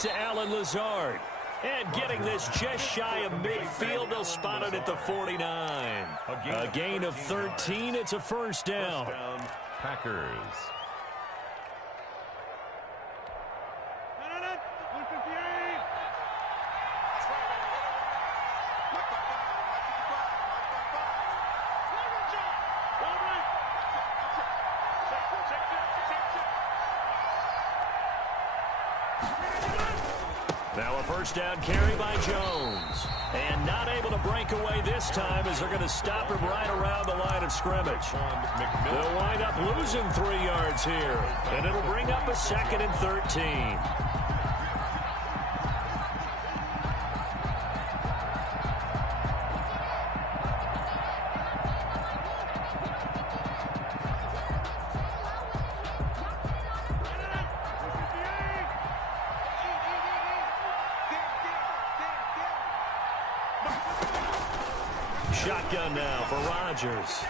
to Alan Lazard. And getting this just shy of midfield, they'll spot it at the 49. A gain of 13, it's a first down. Packers. Now a first down carry by Jones. And not able to break away this time as they're going to stop him right around the line of scrimmage. They'll wind up losing 3 yards here. And it'll bring up a 2nd and 13. Shotgun now for Rodgers.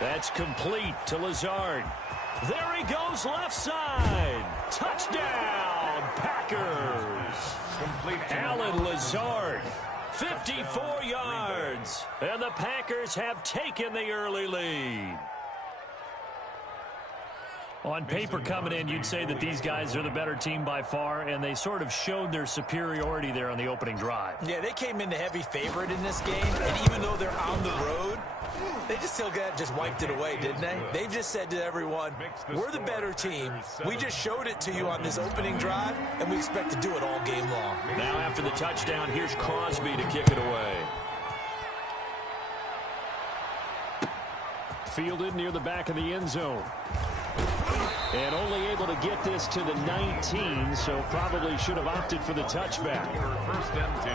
That's complete to Lazard. There he goes left side. Touchdown, Packers. Alan Lazard, 54 yards. And the Packers have taken the early lead. On paper coming in, you'd say that these guys are the better team by far, and they sort of showed their superiority there on the opening drive. Yeah, they came in the heavy favorite in this game, and even though they're on the road, they just wiped it away, didn't they? They just said to everyone, we're the better team. We just showed it to you on this opening drive, and we expect to do it all game long. Now after the touchdown, here's Crosby to kick it away. Fielded near the back of the end zone. And only able to get this to the 19, so probably should have opted for the touchback. First and 10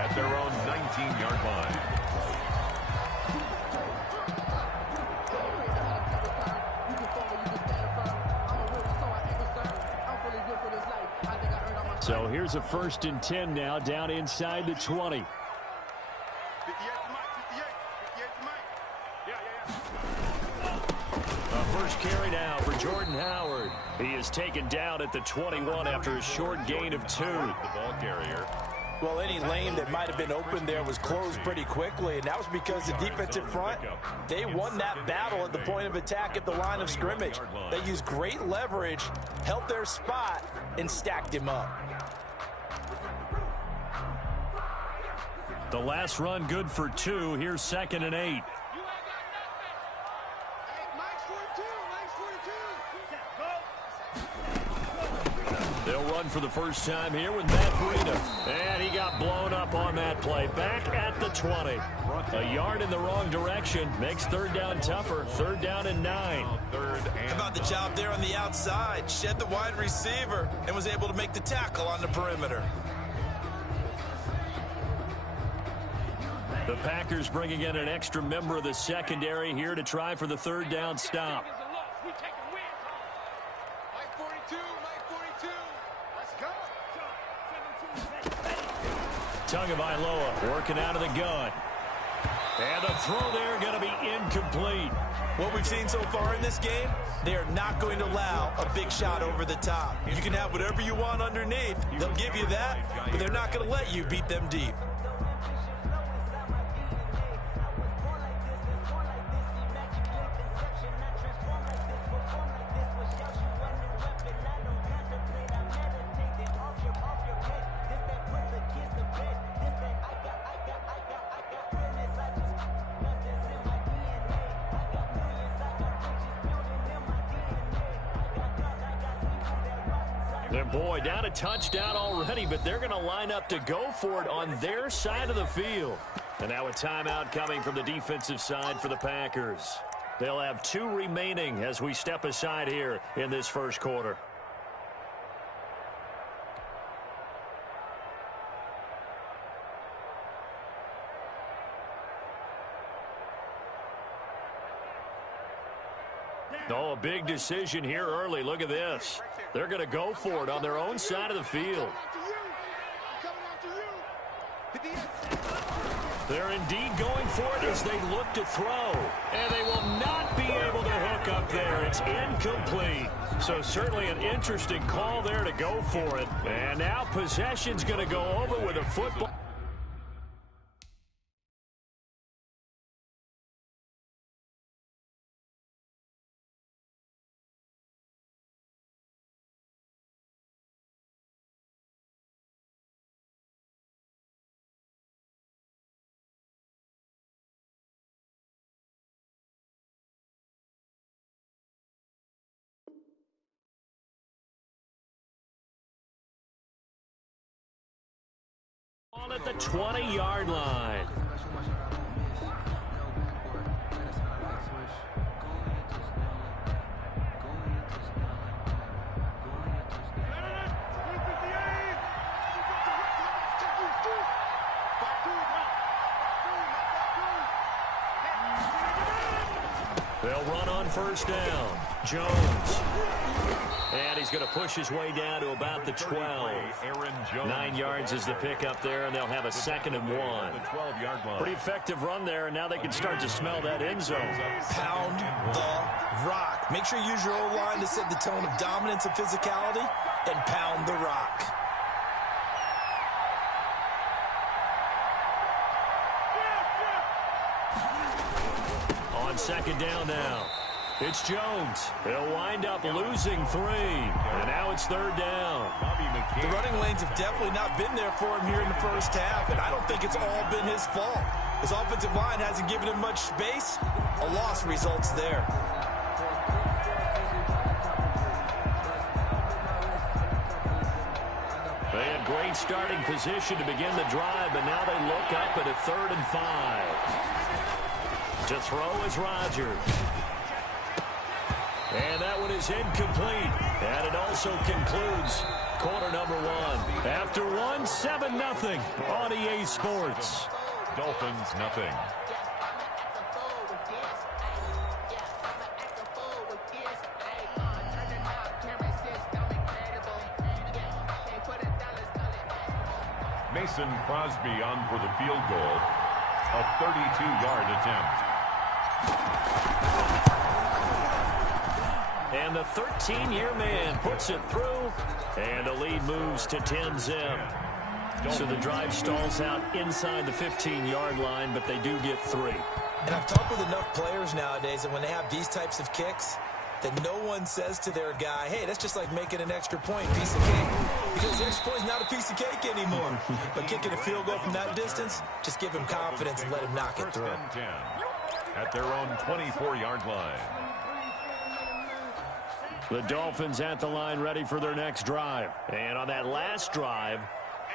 at their own 19-yard line. So here's a 1st and 10 now, down inside the 20. First carry now for Jordan Howard. He is taken down at the 21 after a short gain of 2. The ball carrier. Well, any lane that might have been open there was closed pretty quickly, and that was because the defensive front, they won that battle at the point of attack at the line of scrimmage. They used great leverage, held their spot, and stacked him up. The last run good for 2. Here's 2nd and 8. They'll run for the first time here with Matt Breida. And he got blown up on that play. Back at the 20. A yard in the wrong direction. Makes 3rd down tougher. 3rd down and 9. How about the job there on the outside? Shed the wide receiver and was able to make the tackle on the perimeter. The Packers bringing in an extra member of the secondary here to try for the 3rd down stop. Tagovailoa working out of the gun. And the throw there going to be incomplete. What we've seen so far in this game, they are not going to allow a big shot over the top. You can have whatever you want underneath. They'll give you that, but they're not going to let you beat them deep. And boy, down a touchdown already, but they're going to line up to go for it on their side of the field. And now a timeout coming from the defensive side for the Packers. They'll have 2 remaining as we step aside here in this first quarter. Oh, a big decision here early. Look at this. They're going to go for it on their own side of the field. They're indeed going for it as they look to throw. And they will not be able to hook up up there. It's incomplete. So certainly an interesting call there to go for it. And now possession's going to go over with a football. At the 20-yard line. They'll run on first down. Jones. And he's going to push his way down to about the 12. 9 yards is the pickup there, and they'll have a 2nd and 1. Pretty effective run there, and now they can start to smell that end zone. Pound the rock. Make sure you use your O-line to set the tone of dominance and physicality, and pound the rock. On 2nd down now. It's Jones. He'll wind up losing 3. And now it's 3rd down. The running lanes have definitely not been there for him here in the first half, and I don't think it's all been his fault. His offensive line hasn't given him much space. A loss results there. They had great starting position to begin the drive, but now they look up at a 3rd and 5. To throw is Rodgers. And that one is incomplete. And it also concludes quarter number 1. After 1, 7-0 on EA Sports. Dolphins, nothing. Mason Crosby on for the field goal. A 32-yard attempt. And the 13-year man puts it through, and the lead moves to 10-zip. So the drive stalls out inside the 15-yard line, but they do get 3. And I've talked with enough players nowadays that when they have these types of kicks, that no one says to their guy, hey, that's just like making an extra point, piece of cake. Because the extra point is not a piece of cake anymore. But kicking a field goal from that distance, just give him confidence and let him knock it through. At their own 24-yard line. The Dolphins at the line ready for their next drive. And on that last drive,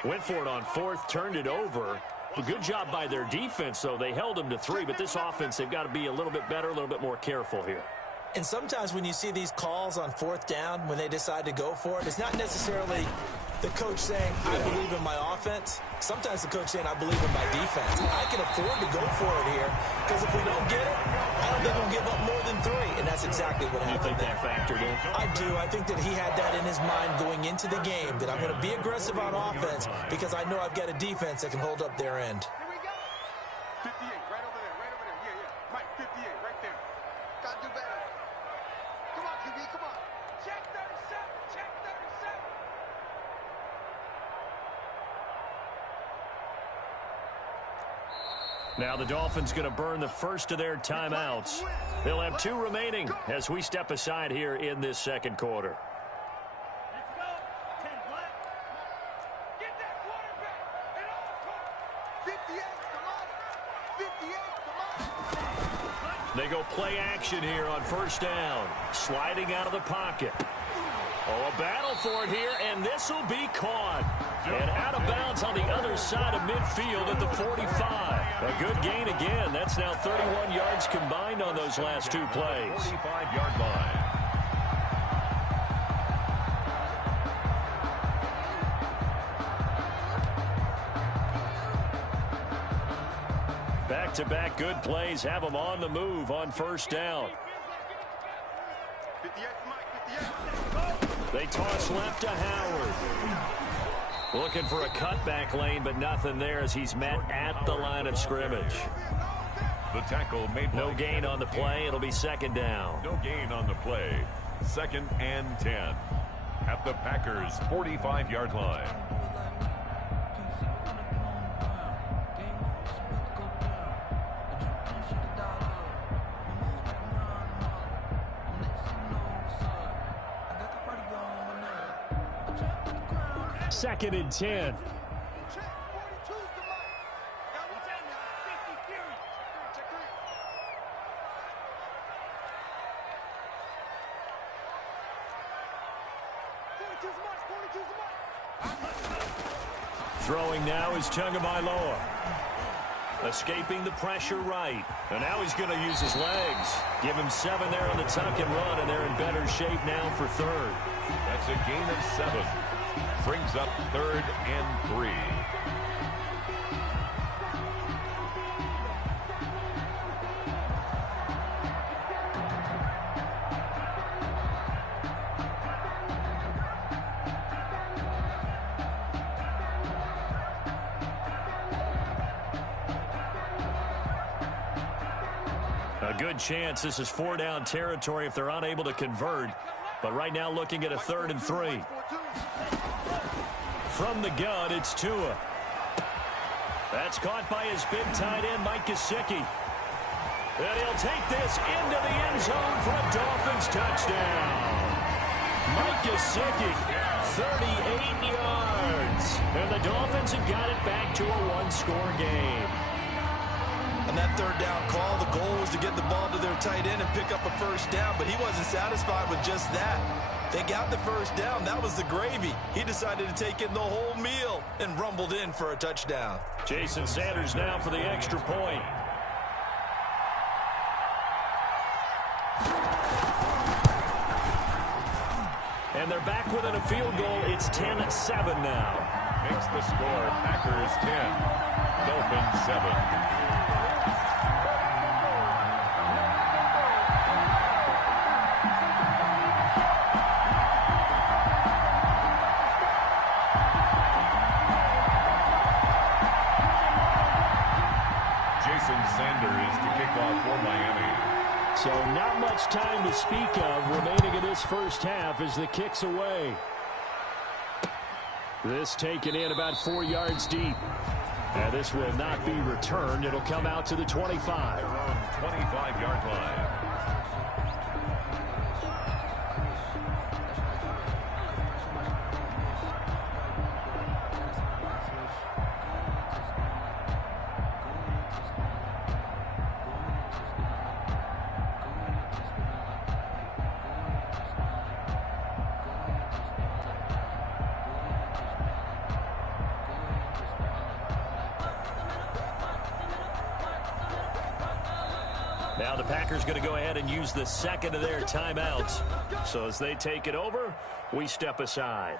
went for it on 4th, turned it over. A good job by their defense, though. They held them to 3, but this offense, they've got to be a little bit better, a little bit more careful here. And sometimes when you see these calls on 4th down, when they decide to go for it, it's not necessarily the coach saying, I believe in my offense. Sometimes the coach saying, I believe in my defense. I can afford to go for it here, because if we don't get it, I don't think we'll give up more than 3. And that's exactly what happened. You think that factored in? I do. I think that he had that in his mind going into the game, that I'm going to be aggressive on offense because I know I've got a defense that can hold up their end. Here we go. 58, right over there, right over there. Yeah, yeah. Mike, 58, right there. Got to do better. Come on, QB, come on. Check 37, check 37. Now the Dolphins going to burn the first of their timeouts. They'll have 2 remaining as we step aside here in this 2nd quarter. Let's go. 10 black. Get that quarterback. And all 58, come on. 58, come on. They go play action here on 1st down. Sliding out of the pocket. Oh, a battle for it here, and this will be caught. And out of bounds on the other side of midfield at the 45. A good gain again. That's now 31 yards combined on those last 2 plays. 45-yard line. Back-to-back good plays have them on the move on 1st down. 58, Mike, 58. They toss left to Howard. Looking for a cutback lane, but nothing there as he's met at the line of scrimmage. The tackle made. No gain on the play. It'll be second down. No gain on the play. 2nd and 10 at the Packers' 45-yard line. Second and 10. Throwing now is Tagovailoa. Escaping the pressure right. And now he's going to use his legs. Give him 7 there on the tuck and run, and they're in better shape now for 3rd. That's a gain of 7. Brings up 3rd and 3. A good chance this is 4-down territory if they're unable to convert. But right now looking at a 3rd and 3. From the gun, it's Tua. That's caught by his big tight end, Mike Gesicki. And he'll take this into the end zone for a Dolphins touchdown. Mike Gesicki, 38 yards. And the Dolphins have got it back to a 1-score game. On that 3rd down call, the goal was to get the ball to their tight end and pick up a 1st down, but he wasn't satisfied with just that. They got the 1st down. That was the gravy. He decided to take in the whole meal and rumbled in for a touchdown. Jason Sanders now for the extra point. And they're back within a field goal. It's 10-7 now. Makes the score Packers 10, Dolphins 7. Sanders to kick off for Miami. So not much time to speak of remaining in this first half as the kick's away. This taken in about 4 yards deep. And this will not be returned. It'll come out to the 25. 25-yard line. Now the Packers going to go ahead and use the 2nd of their timeouts. So as they take it over, we step aside.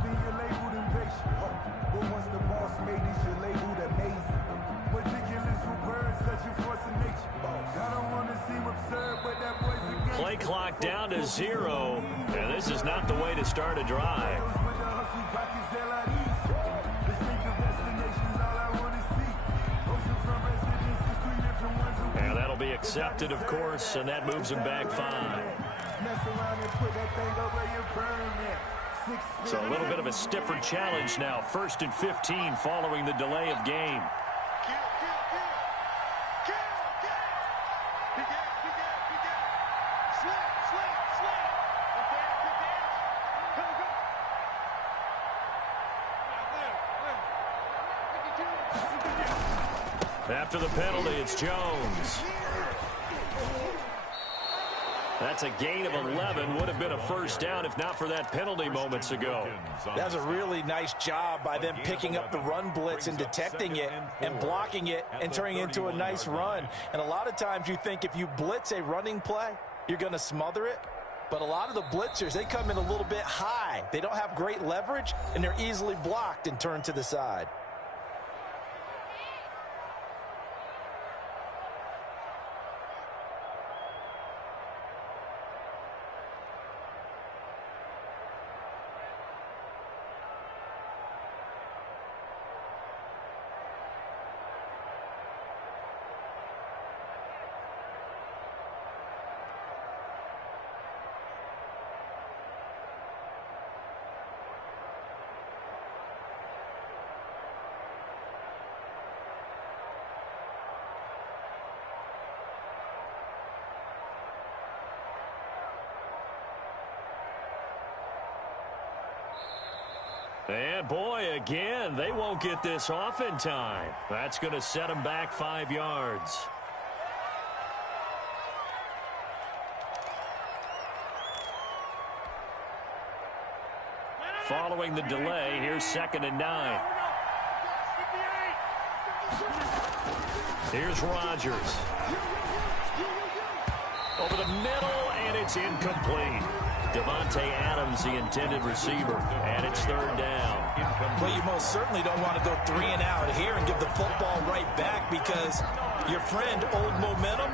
then you're labeled impatient. But once the boss made it, you're labeled amazing. Ridiculous with words, such a force of nature. I don't want to seem absurd, but that boy's a gangster. Play clock down to 0, and this is not the way to start a drive. And that'll be accepted, of course, and that moves him back 5. So a little bit of a stiffer challenge now. 1st and 15 following the delay of game. After the penalty, it's Jones. That's a gain of 11. Would have been a first down if not for that penalty moments ago. That was a really nice job by them picking up the run blitz and detecting it and blocking it and turning it into a nice run. And a lot of times you think if you blitz a running play, you're going to smother it. But a lot of the blitzers, they come in a little bit high. They don't have great leverage, and they're easily blocked and turned to the side. And boy, again, they won't get this off in time. That's going to set them back 5 yards. Following the delay, here's 2nd and 9. Here's Rodgers. Over the middle, and it's incomplete. Davante Adams, the intended receiver, and it's 3rd down. Well, you most certainly don't want to go 3 and out here and give the football right back because your friend, Old Momentum,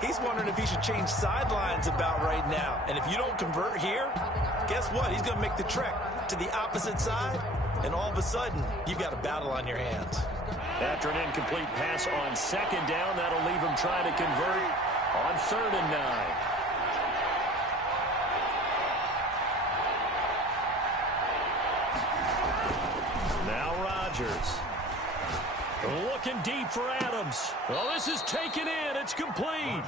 he's wondering if he should change sidelines about right now. And if you don't convert here, guess what? He's going to make the trek to the opposite side, and all of a sudden, you've got a battle on your hands. After an incomplete pass on 2nd down, that'll leave him trying to convert on 3rd and 9. Looking deep for Adams. Oh, this is taken in. It's complete.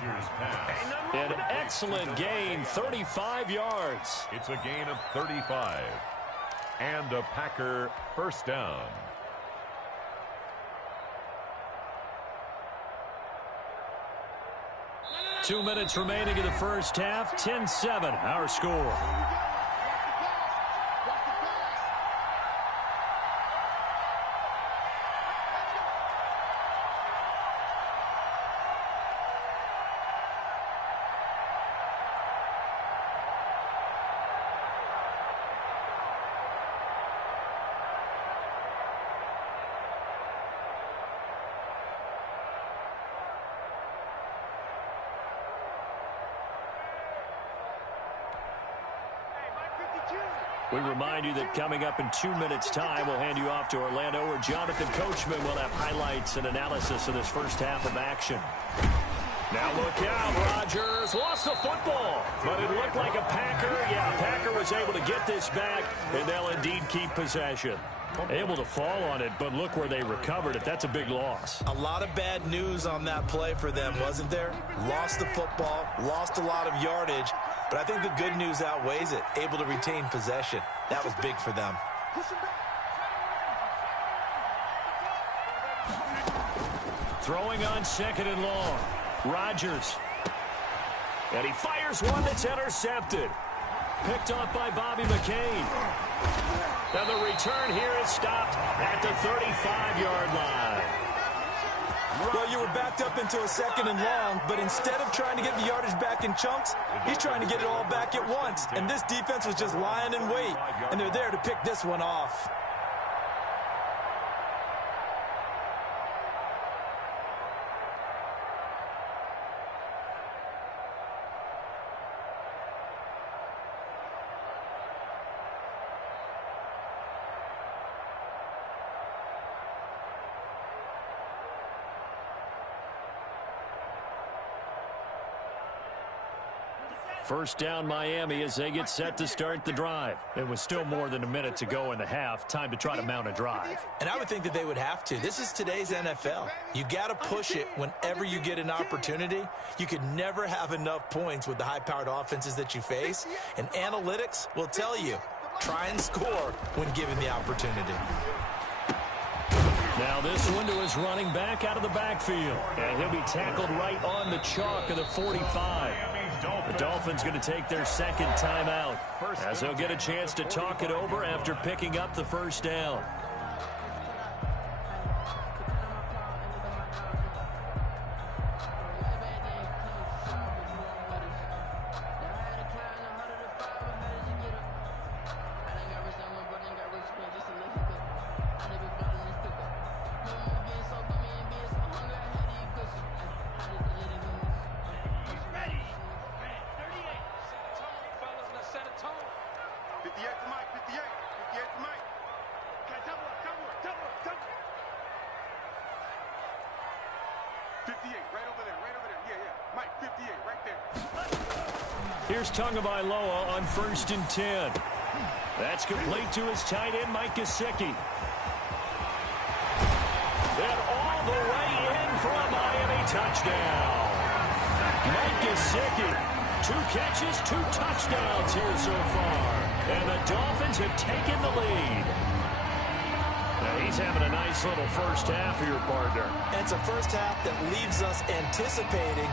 An excellent gain, 35 yards. It's a gain of 35. And a Packer first down. Two minutes remaining in the first half. 10-7, our score. We remind you that coming up in 2 minutes' time, we'll hand you off to Orlando, where Jonathan Coachman will have highlights and analysis of this first half of action. Now look out, Rodgers lost the football, but it looked like a Packer. Yeah, Packer was able to get this back, and they'll indeed keep possession. Able to fall on it, but look where they recovered it. That's a big loss. A lot of bad news on that play for them, wasn't there? Lost the football, lost a lot of yardage, but I think the good news outweighs it. Able to retain possession. That was big for them. Throwing on 2nd and long. Rodgers. And he fires one that's intercepted. Picked off by Bobby McCain. Now the return here is stopped at the 35-yard line. Well, you were backed up into a 2nd and long, but instead of trying to get the yardage back in chunks, he's trying to get it all back at once. And this defense was just lying in wait, and they're there to pick this one off. First down Miami as they get set to start the drive. It was still more than a minute to go in the half. Time to try to mount a drive. And I would think that they would have to. This is today's NFL. You got to push it whenever you get an opportunity. You could never have enough points with the high-powered offenses that you face. And analytics will tell you, try and score when given the opportunity. Now this one to his running back out of the backfield. And he'll be tackled right on the chalk of the 45. The Dolphins going to take their 2nd timeout as they'll get a chance to talk it over after picking up the first down. Here's Tagovailoa on 1st and 10. That's complete to his tight end, Mike Gesicki. And all the way in for a Miami touchdown. Mike Gesicki, 2 catches, 2 touchdowns here so far. And the Dolphins have taken the lead. Now he's having a nice little first half here, partner. And it's a first half that leaves us anticipating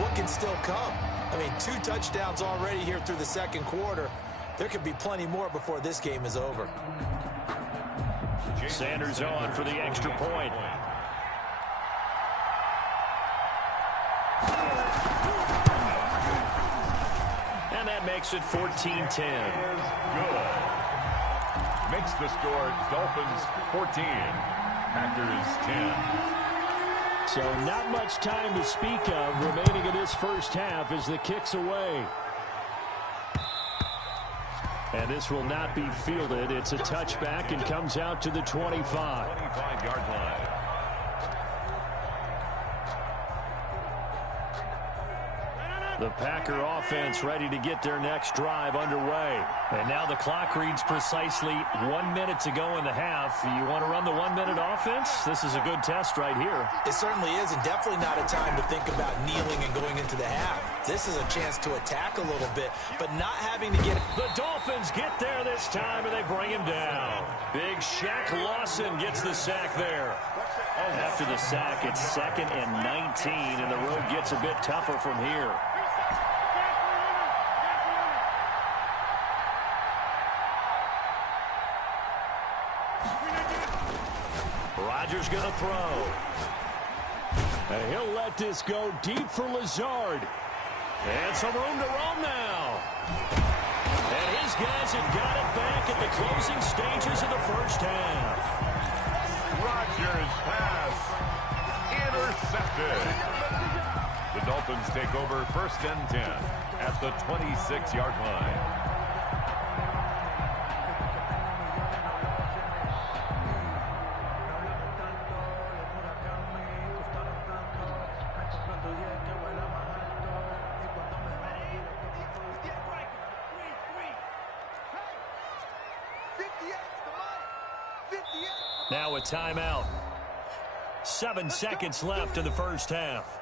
what can still come. I mean, 2 touchdowns already here through the 2nd quarter. There could be plenty more before this game is over. Sanders on for the extra point. And that makes it 14-10. Good. Makes the score Dolphins 14, Packers 10. So not much time to speak of remaining in this first half as the kick's away. And this will not be fielded. It's a touchback and comes out to the 25. 25-yard line. The Packer offense ready to get their next drive underway. And now the clock reads precisely 1 minute to go in the half. You want to run the 1 minute offense? This is a good test right here. It certainly is, and definitely not a time to think about kneeling and going into the half. This is a chance to attack a little bit, but not having to get... The Dolphins get there this time, and they bring him down. Big Shaq Lawson gets the sack there. After the sack, it's 2nd and 19, and the road gets a bit tougher from here. Rodgers going to throw. And he'll let this go deep for Lazard. And some room to roam now. And his guys have got it back at the closing stages of the first half. Rodgers pass intercepted. The Dolphins take over 1st and 10 at the 26-yard line. Now a timeout. 7 seconds left in the first half.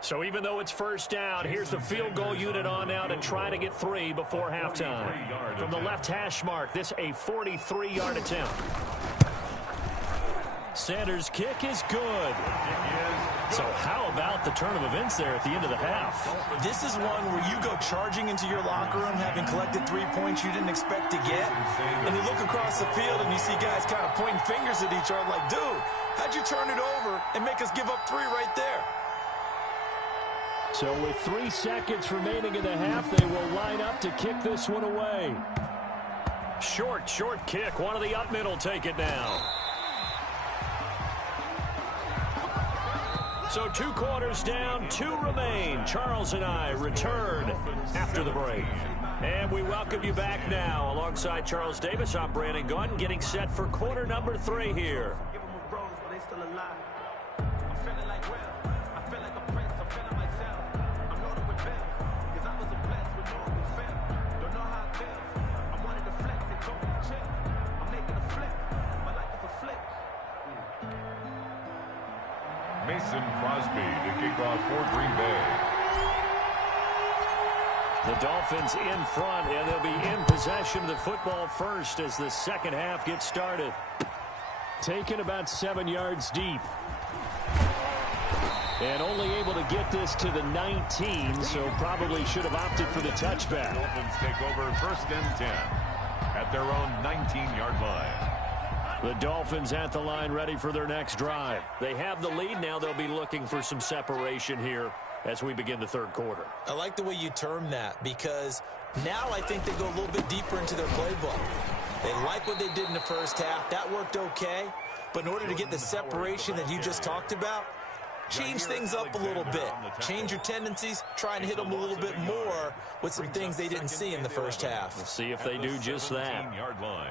So even though it's first down, here's the field goal unit on now to try to get 3 before halftime. From the left hash mark, this a 43-yard attempt. Sanders' kick is good. So how about the turn of events there at the end of the half? This is one where you go charging into your locker room having collected 3 points you didn't expect to get, and you look across the field and you see guys kind of pointing fingers at each other like, dude, how'd you turn it over and make us give up 3 right there? So with 3 seconds remaining in the half, they will line up to kick this one away. Short kick. One of the up middle take it now. So 2 quarters down, 2 remain. Charles and I return after the break. And we welcome you back now. Alongside Charles Davis, I'm Brandon Gunn, getting set for quarter number 3 here. Mason Crosby to kick off for Green Bay. The Dolphins in front, and they'll be in possession of the football first as the second half gets started. Taken about 7 yards deep. And only able to get this to the 19, so probably should have opted for the touchback. Dolphins take over 1st and 10 at their own 19-yard line. The Dolphins at the line ready for their next drive. They have the lead. Now they'll be looking for some separation here as we begin the 3rd quarter. I like the way you term that because now I think they go a little bit deeper into their playbook. They like what they did in the first half. That worked okay. But in order to get the separation that you just talked about, change things up a little bit. Change your tendencies. Try and hit them a little bit more with some things they didn't see in the first half. We'll see if they do just that. 17-yard line.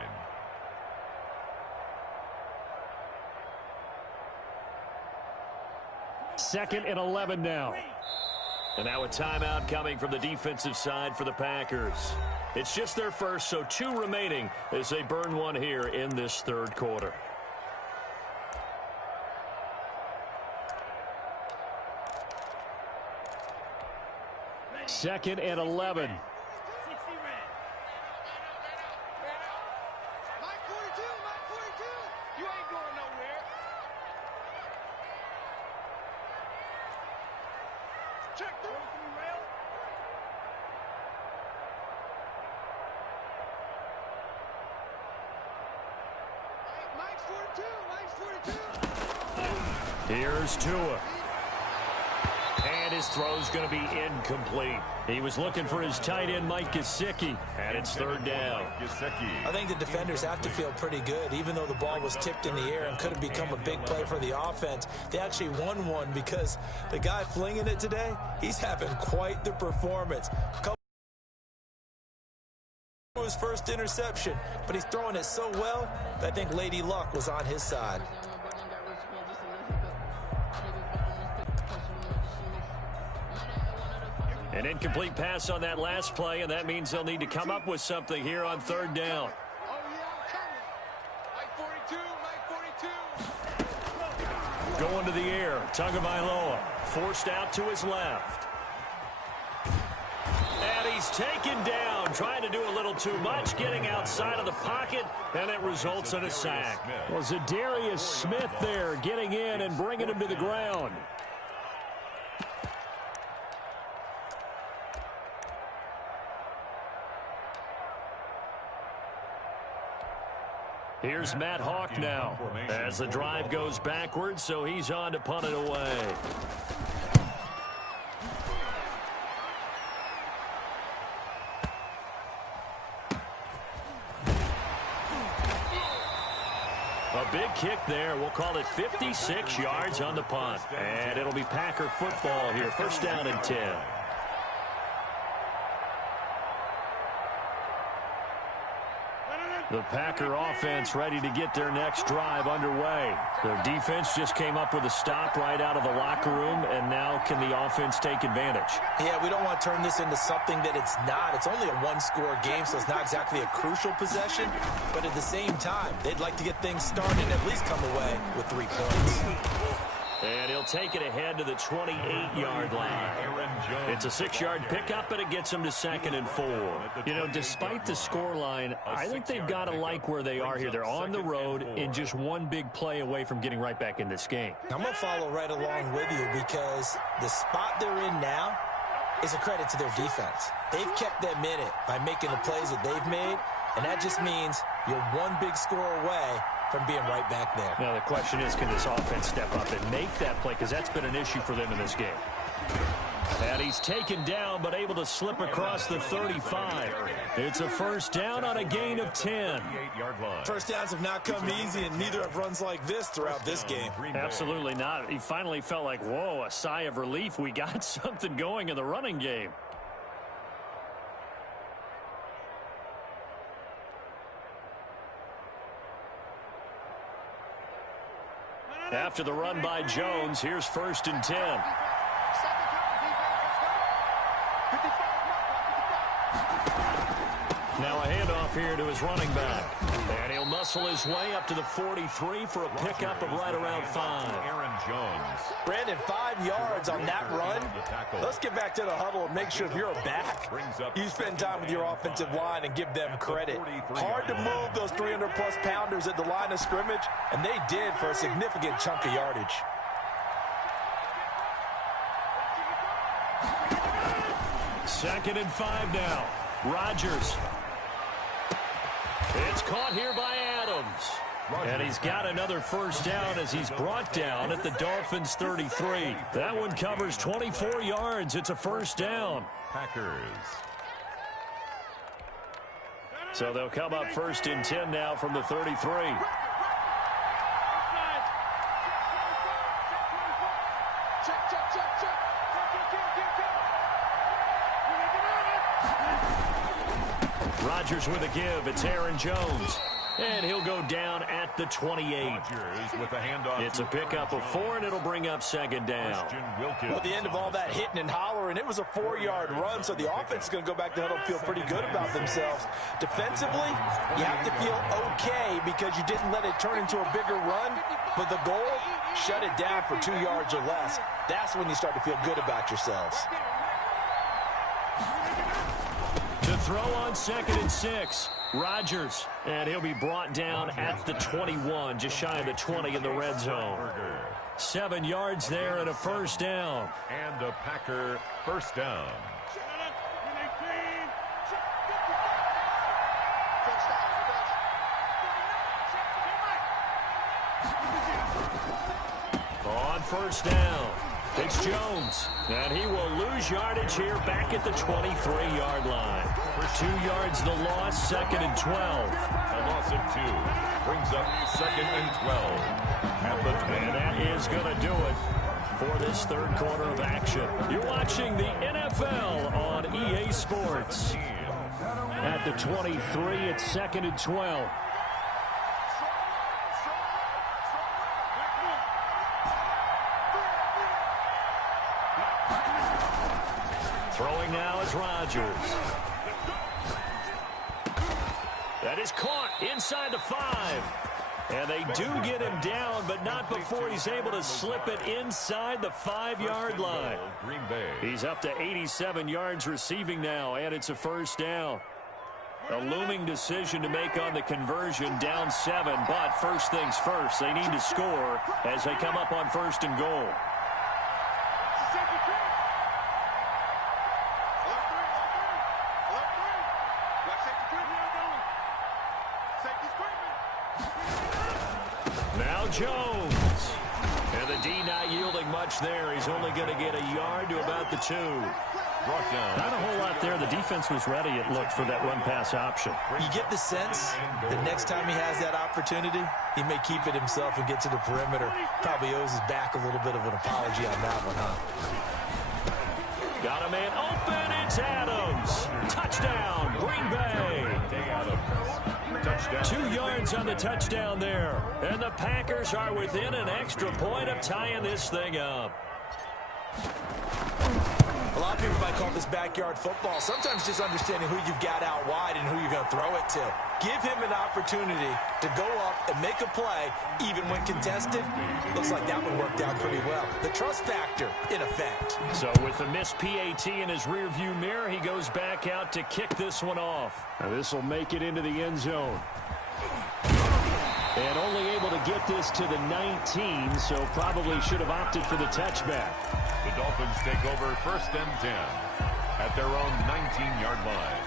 Second and 11 now. And now a timeout coming from the defensive side for the Packers. It's just their first, so 2 remaining as they burn one here in this 3rd quarter. Second and 11. Here's Tua. And his throw's going to be incomplete. He was looking for his tight end, Mike Gesicki, and it's 3rd down. I think the defenders have to feel pretty good. Even though the ball was tipped in the air and could have become a big play for the offense, they actually won one because the guy flinging it today, he's having quite the performance. His first interception, but he's throwing it so well that I think Lady Luck was on his side. An incomplete pass on that last play, and that means they'll need to come up with something here on 3rd down. Going to the air, Tagovailoa forced out to his left. And he's taken down, trying to do a little too much, getting outside of the pocket, and it results in a sack. Well, Zadarius Smith there getting in and bringing him to the ground. Here's Matt Hawk now as the drive goes backwards, so he's on to punt it away. A big kick there. We'll call it 56 yards on the punt. And it'll be Packer football here. 1st down and 10. The Packer offense ready to get their next drive underway. Their defense just came up with a stop right out of the locker room, and now can the offense take advantage? Yeah, we don't want to turn this into something that it's not. It's only a 1-score game, so it's not exactly a crucial possession. But at the same time, they'd like to get things started and at least come away with 3 points. And he'll take it ahead to the 28-yard line. It's a 6-yard pickup, and it gets him to 2nd and 4. You know, despite the scoreline, I think they've got to like where they are here. They're on the road and just one big play away from getting right back in this game. I'm going to follow right along with you because the spot they're in now is a credit to their defense. They've kept them in it by making the plays that they've made, and that just means you're one big score away from being right back there. Now the question is, can this offense step up and make that play? Because that's been an issue for them in this game. And he's taken down, but able to slip across the 35. It's a first down on a gain of 10. First downs have not come easy, and neither have runs like this throughout this game. Absolutely not. He finally felt like, whoa, a sigh of relief. We got something going in the running game. After the run by Jones, here's 1st and 10. Now a handoff here to his running back. And he'll muscle his way up to the 43 for a pickup of right around 5. Aaron Jones. Brandon, 5 yards on that run. Let's get back to the huddle and make sure if you're a back, you spend time with your offensive line and give them credit. Hard to move those 300-plus pounders at the line of scrimmage, and they did for a significant chunk of yardage. Second and 5 now. Rodgers. It's caught here by Adams. And he's got another first down as he's brought down at the Dolphins' 33. That one covers 24 yards. It's a first down. Packers. So they'll come up 1st and 10 now from the 33. Rodgers with a give. It's Aaron Jones. And he'll go down at the 28. It's a pickup of 4, and it'll bring up 2nd down. Well, at the end of all that hitting and hollering, it was a 4-yard run, so the offense is going to go back to huddle and feel pretty good about themselves. Defensively, you have to feel okay because you didn't let it turn into a bigger run, but the goal, shut it down for 2 yards or less. That's when you start to feel good about yourselves. To throw on 2nd and 6, Rodgers, and he'll be brought down at the 21, just shy of the 20 in the red zone. 7 yards there and a first down. And a Packer first down. On first down, it's Jones, and he will lose yardage here back at the 23-yard line. 2 yards the loss, 2nd and 12. A loss of 2 brings up 2nd and 12. And that is going to do it for this third quarter of action. You're watching the NFL on EA Sports. At the 23, it's 2nd and 12. Throwing now is Rodgers. That is caught inside the 5. And they do get him down, but not before he's able to slip it inside the 5-yard line. Green Bay. He's up to 87 yards receiving now, and it's a first down. A looming decision to make on the conversion, down 7, but first things first, they need to score as they come up on 1st and goal. Now Jones. And the D not yielding much there. He's only going to get a yard to about the 2. Not a whole lot there. The defense was ready, it looked, for that run-pass option. You get the sense that next time he has that opportunity, he may keep it himself and get to the perimeter. Probably owes his back a little bit of an apology on that one, huh? Got a man open. It's Adams. Touchdown, Green Bay. 2 yards on the touchdown there. And the Packers are within an extra point of tying this thing up. A lot of people might call this backyard football. Sometimes just understanding who you've got out wide and who you're going to throw it to. Give him an opportunity to go up and make a play, even when contested. Looks like that one worked out pretty well. The trust factor in effect. So with the missed PAT in his rearview mirror, he goes back out to kick this one off. Now this will make it into the end zone. And only able to get this to the 19, so probably should have opted for the touchback. The Dolphins take over 1st and 10 at their own 19-yard line.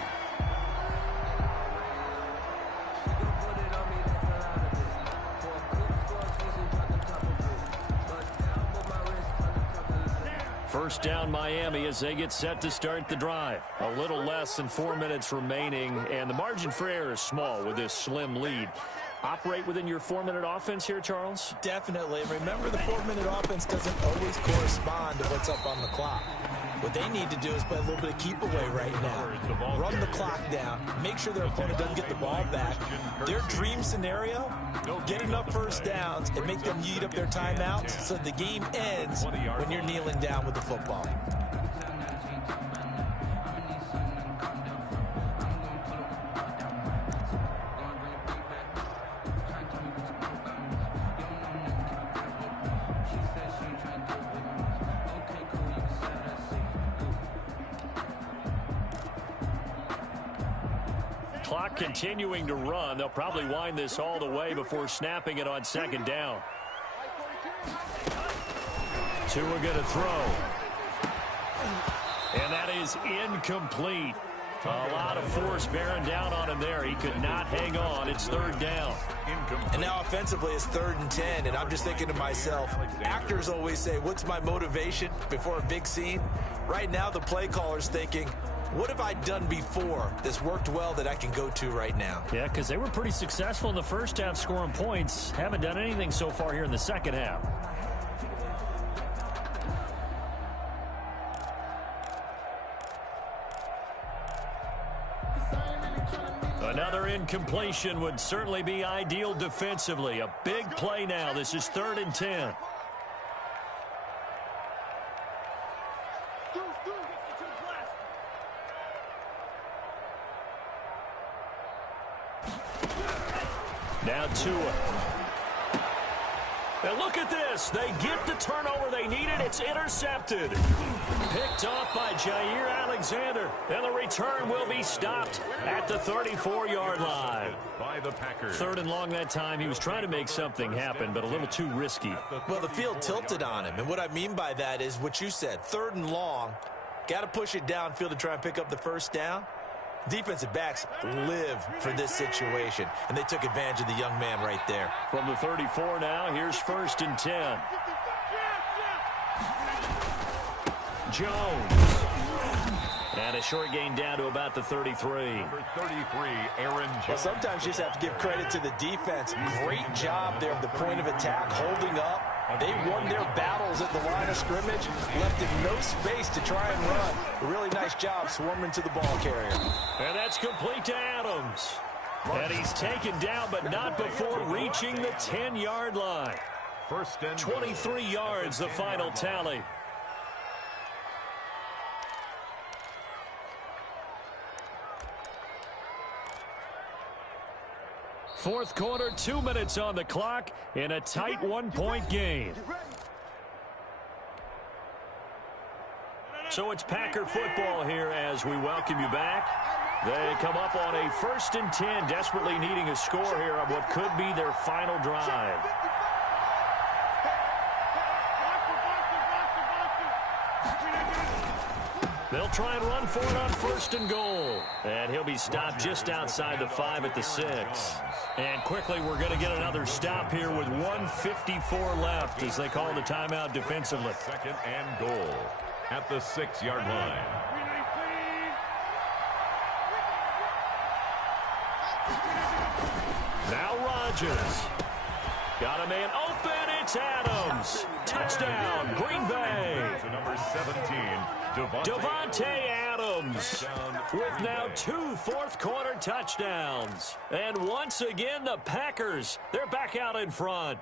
First down Miami as they get set to start the drive. A little less than 4 minutes remaining, and the margin for error is small with this slim lead. Operate within your 4-minute offense here, Charles? Definitely. And remember, the 4-minute offense doesn't always correspond to what's up on the clock. What they need to do is play a little bit of keep away right now. Run the clock down. Make sure their opponent doesn't get the ball back. Their dream scenario, get enough first downs and make them eat up their timeouts so the game ends when you're kneeling down with the football. Clock continuing to run. They'll probably wind this all the way before snapping it on 2nd down. Tua going to throw. And that is incomplete. A lot of force bearing down on him there. He could not hang on. It's 3rd down. And now offensively it's 3rd and 10, and I'm just thinking to myself, actors always say, what's my motivation before a big scene? Right now the play caller's thinking, what have I done before that's worked well that I can go to right now? Yeah, because they were pretty successful in the first half scoring points. Haven't done anything so far here in the second half. Another incompletion would certainly be ideal defensively. A big play now. This is 3rd and 10. Now Tua. And look at this. They get the turnover they needed. It's intercepted. Picked off by Jair Alexander. And the return will be stopped at the 34-yard line. By the Packers. 3rd and long that time. He was trying to make something happen, but a little too risky. Well, the field tilted on him. And what I mean by that is what you said. 3rd and long. Got to push it downfield to try and pick up the first down. Defensive backs live for this situation, and they took advantage of the young man right there. From the 34 now, here's 1st and 10. Jones. And a short gain down to about the 33. Number 33, Aaron Jones. Well, sometimes you just have to give credit to the defense. Great job there at the point of attack, holding up. They won their battles at the line of scrimmage, left it no space to try and run. A really nice job swarming to the ball carrier. And that's complete to Adams. And he's taken down, but not before reaching the 10-yard line. 1st and 23 yards, the final tally. Fourth quarter, 2 minutes on the clock in a tight 1-point game. So it's Packer football here as we welcome you back. They come up on a 1st and 10, desperately needing a score here on what could be their final drive. They'll try and run for it on 1st and goal. And he'll be stopped just outside the 5 at the 6. And quickly, we're going to get another stop here with 1:54 left as they call the timeout defensively. 2nd and goal at the 6-yard line. Now Rodgers. Got a man open. It's Adams. Touchdown, Green Bay. Number 17, Davante Adams with now 2 fourth-quarter touchdowns. And once again, the Packers, they're back out in front.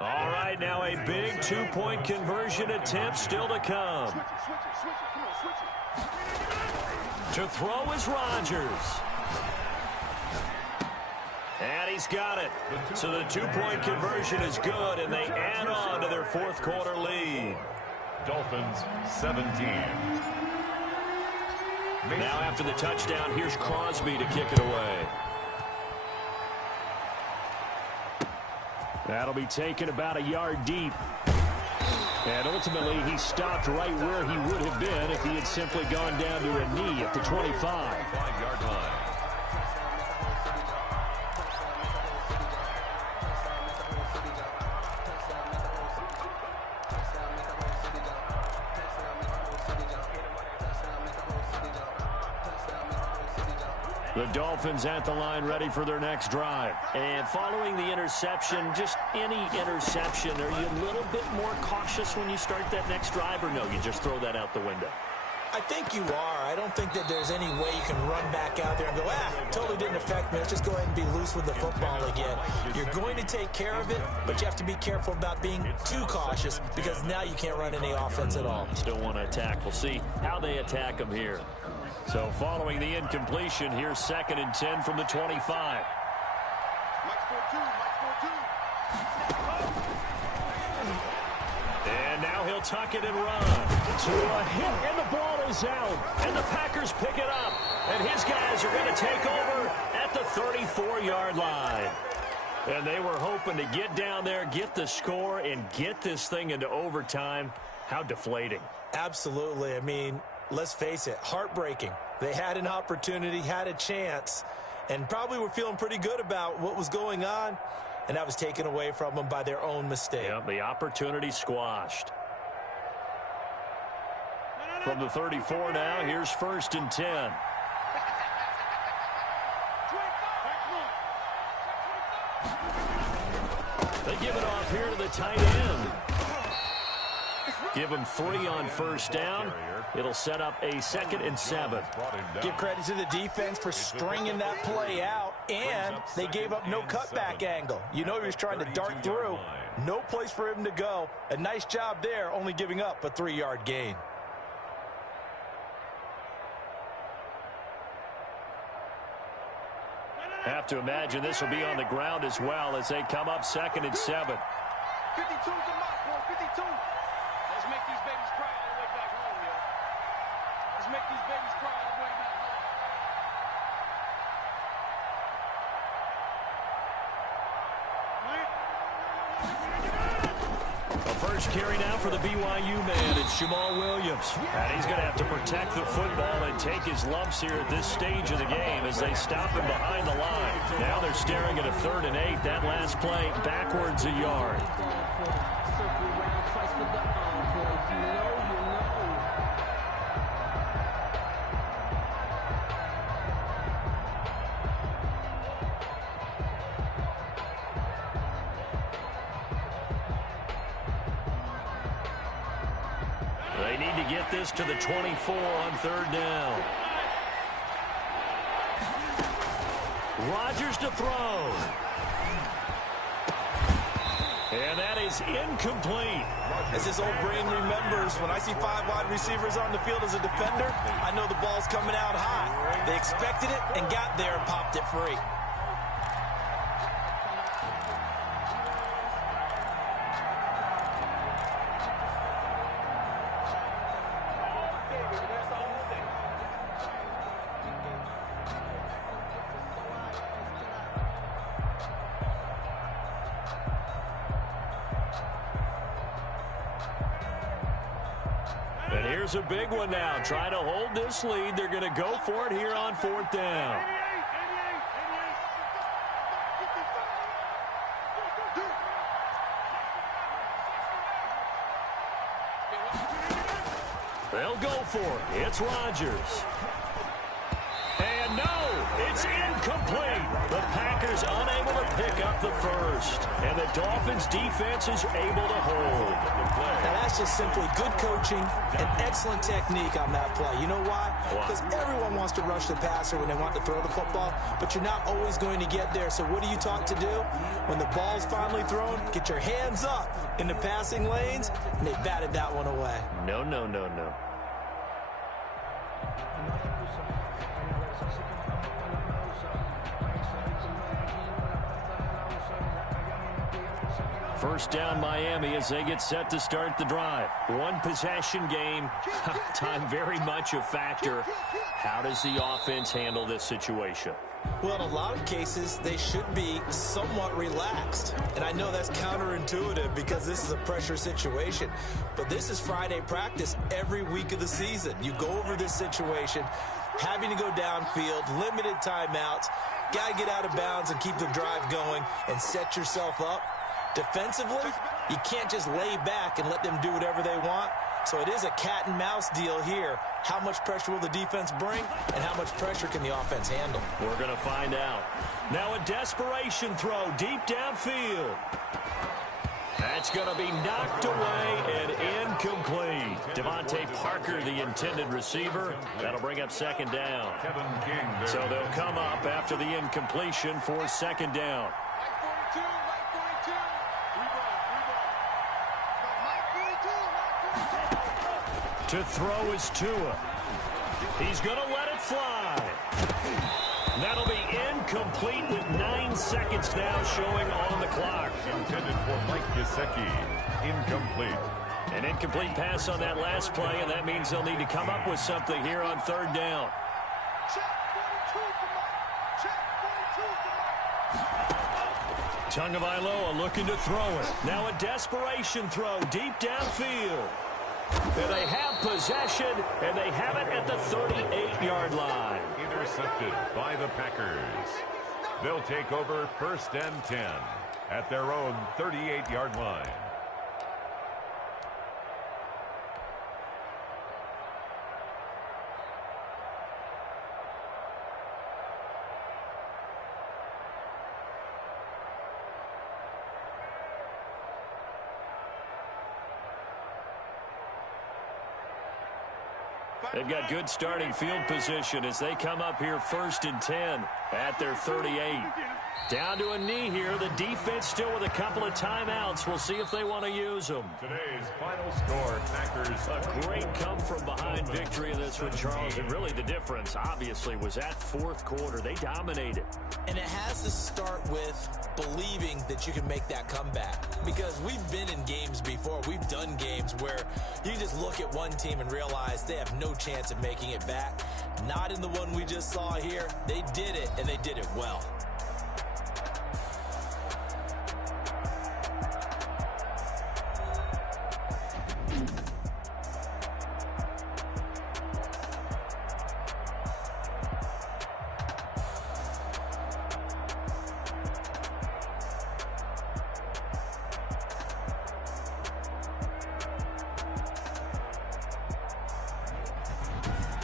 All right, now a big two-point conversion attempt still to come. Switch it. Come on, switch it. To throw is Rodgers. And he's got it. So the two-point conversion is good, and they add on to their fourth quarter lead. Dolphins 17. Now after the touchdown, here's Crosby to kick it away. That'll be taken about a yard deep. And ultimately, he stopped right where he would have been if he had simply gone down to a knee at the 25. 5-yard line. The Dolphins at the line ready for their next drive. And following the interception, just any interception, are you a little bit more cautious when you start that next drive, or no, you just throw that out the window? I think you are. I don't think that there's any way you can run back out there and go, totally didn't affect me. Let's just go ahead and be loose with the football again. You're going to take care of it, but you have to be careful about being too cautious because now you can't run any offense at all. Still want to attack. We'll see how they attack them here. So following the incompletion, here's 2nd and 10 from the 25. Mike's 4-2. And now he'll tuck it and run. To a hit, and the ball is out. And the Packers pick it up. And his guys are going to take over at the 34-yard line. And they were hoping to get down there, get the score, and get this thing into overtime. How deflating. Absolutely. I mean, let's face it, heartbreaking. They had an opportunity, had a chance, and probably were feeling pretty good about what was going on, and that was taken away from them by their own mistake. Yep, the opportunity squashed. From the 34 now, here's 1st and 10. They give it off here to the tight end. Give him 3 on 1st down. It'll set up a 2nd and 7. Give credit to the defense for stringing that play out, and they gave up no cutback angle. You know he was trying to dart through. No place for him to go. A nice job there, only giving up a 3-yard gain. Have to imagine this will be on the ground as well as they come up 2nd and 7. 52's a mark, boy. 52. Let's make these babies cry all the way back home, yo. Let's make these babies cry all the way back home. A first carry now for the BYU man. It's Jamal Williams. And he's going to have to protect the football and take his lumps here at this stage of the game as they stop him behind the line. Now they're staring at a 3rd and 8. That last play backwards a yard. They need to get this to the 24 on 3rd down. Rodgers to throw. And that is incomplete. As his old brain remembers, when I see 5 wide receivers on the field as a defender, I know the ball's coming out high. They expected it and got there and popped it free. And here's a big one now. Trying to hold this lead. They're going to go for it here on 4th down. They'll go for it. It's Rodgers. And no, it's incomplete. The Packers unable to pick up the first. And the Dolphins' defense is able to hold. Now, that's just simply good coaching and excellent technique on that play. You know why? Because everyone wants to rush the passer when they want to throw the football, but you're not always going to get there. So what are you taught to do? When the ball's finally thrown, get your hands up in the passing lanes, and they batted that one away. No, no, no, no. First down, Miami, as they get set to start the drive. One possession game. Time very much a factor. How does the offense handle this situation? Well, in a lot of cases, they should be somewhat relaxed. And I know that's counterintuitive because this is a pressure situation. But this is Friday practice every week of the season. You go over this situation, having to go downfield, limited timeouts, got to get out of bounds and keep the drive going and set yourself up. Defensively, you can't just lay back and let them do whatever they want. So it is a cat and mouse deal here. How much pressure will the defense bring, and how much pressure can the offense handle? We're going to find out. Now a desperation throw deep downfield. That's going to be knocked away and incomplete. Devontae Parker, the intended receiver. That'll bring up second down. Kevin King there. So they'll come up after the incompletion for second down. To throw is Tua. He's going to let it fly. That'll be incomplete with 9 seconds now showing on the clock. Intended for Mike Gesicki. Incomplete. An incomplete pass on that last play, and that means they'll need to come up with something here on third down. Tagovailoa looking to throw it. Now a desperation throw deep downfield. And they have possession, and they have it at the 38-yard line. Intercepted by the Packers. They'll take over first and 10 at their own 38-yard line. They've got good starting field position as they come up here first and 10 at their 38. Down to a knee here. The defense still with a couple of timeouts. We'll see if they want to use them. Today's final score, Packers. A great come-from-behind victory in this one, Charles. And really the difference, obviously, was that fourth quarter. They dominated. And it has to start with believing that you can make that comeback. Because we've been in games before. We've done games where you just look at one team and realize they have no chance of making it back. Not in the one we just saw here. They did it, and they did it well.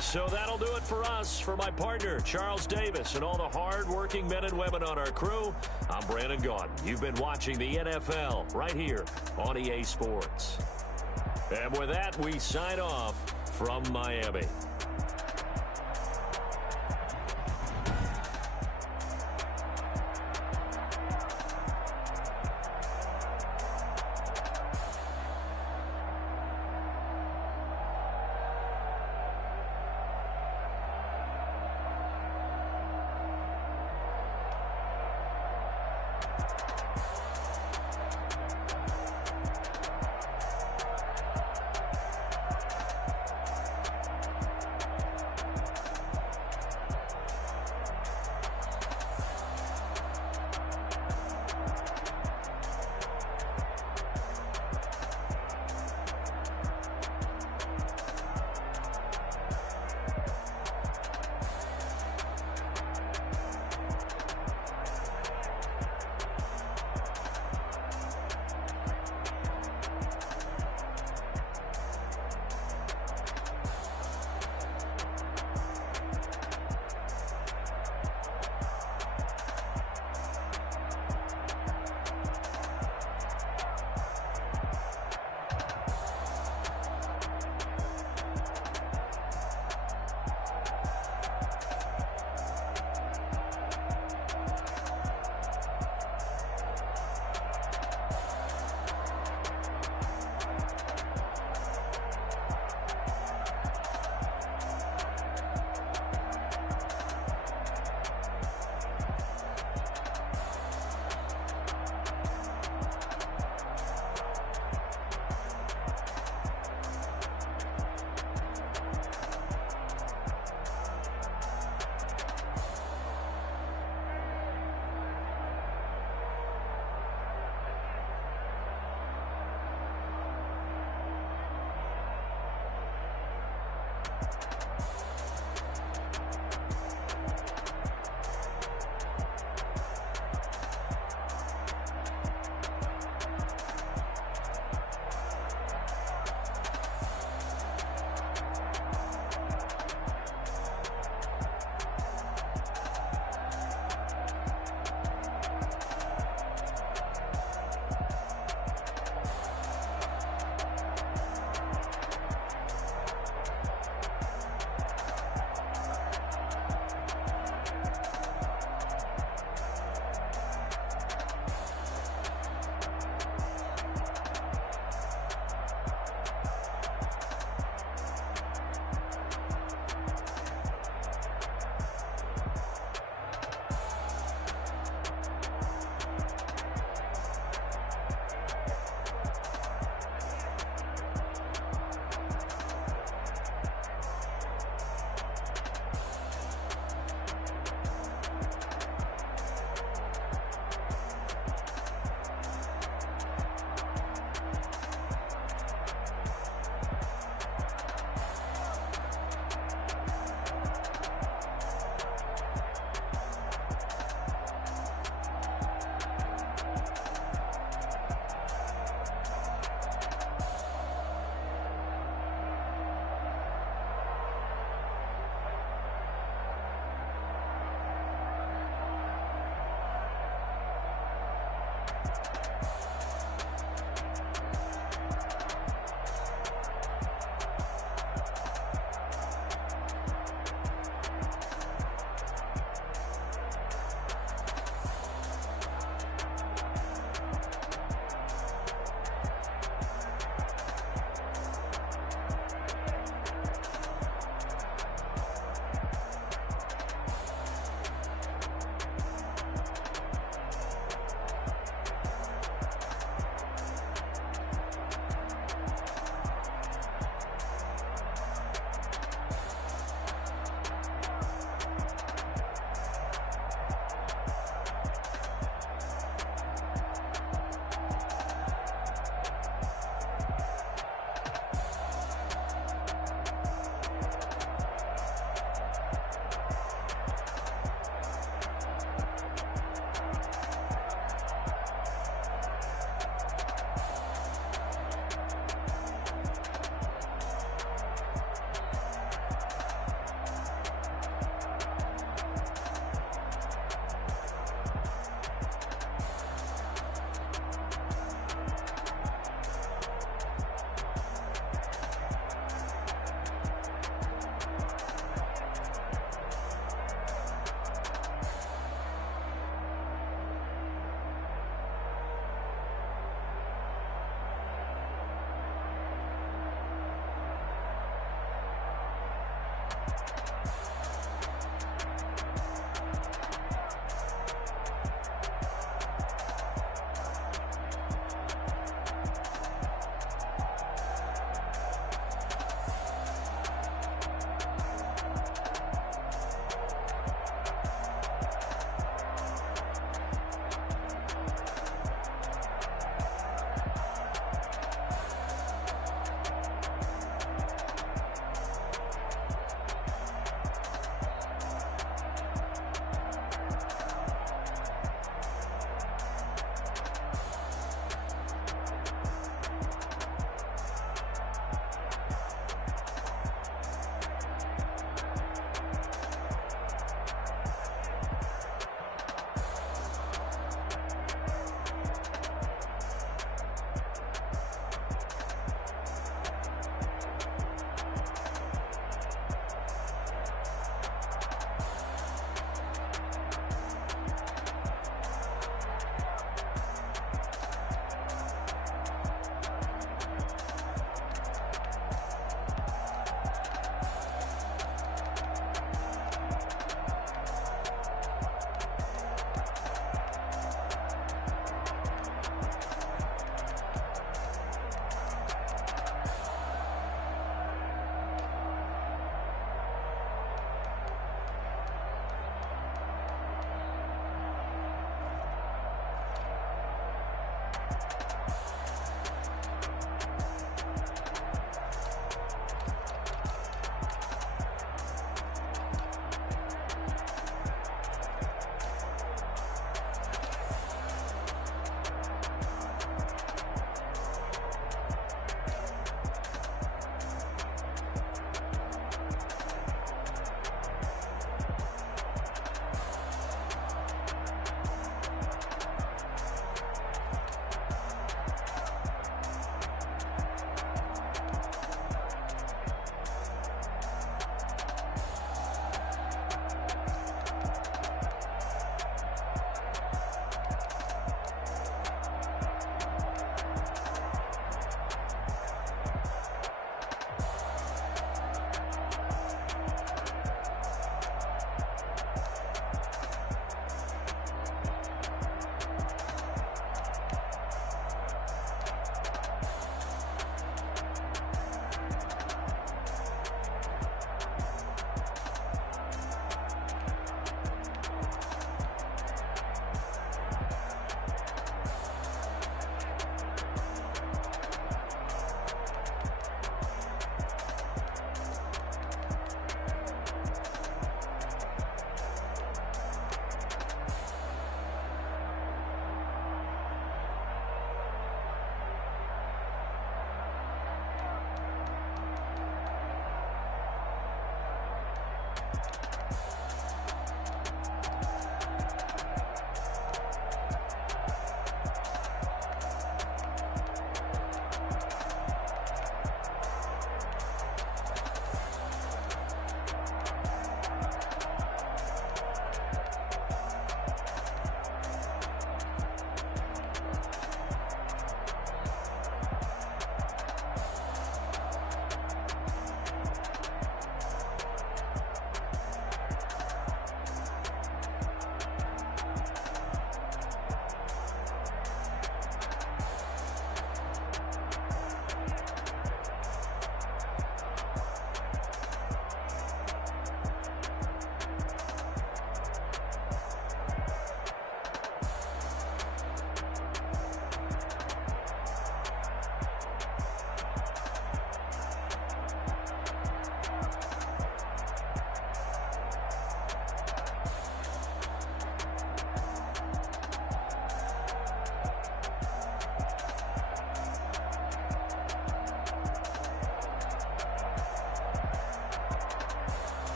So that'll do it for us. For my partner, Charles Davis, and all the hard-working men and women on our crew, I'm Brandon Gaudin. You've been watching the NFL right here on EA Sports. And with that, we sign off from Miami.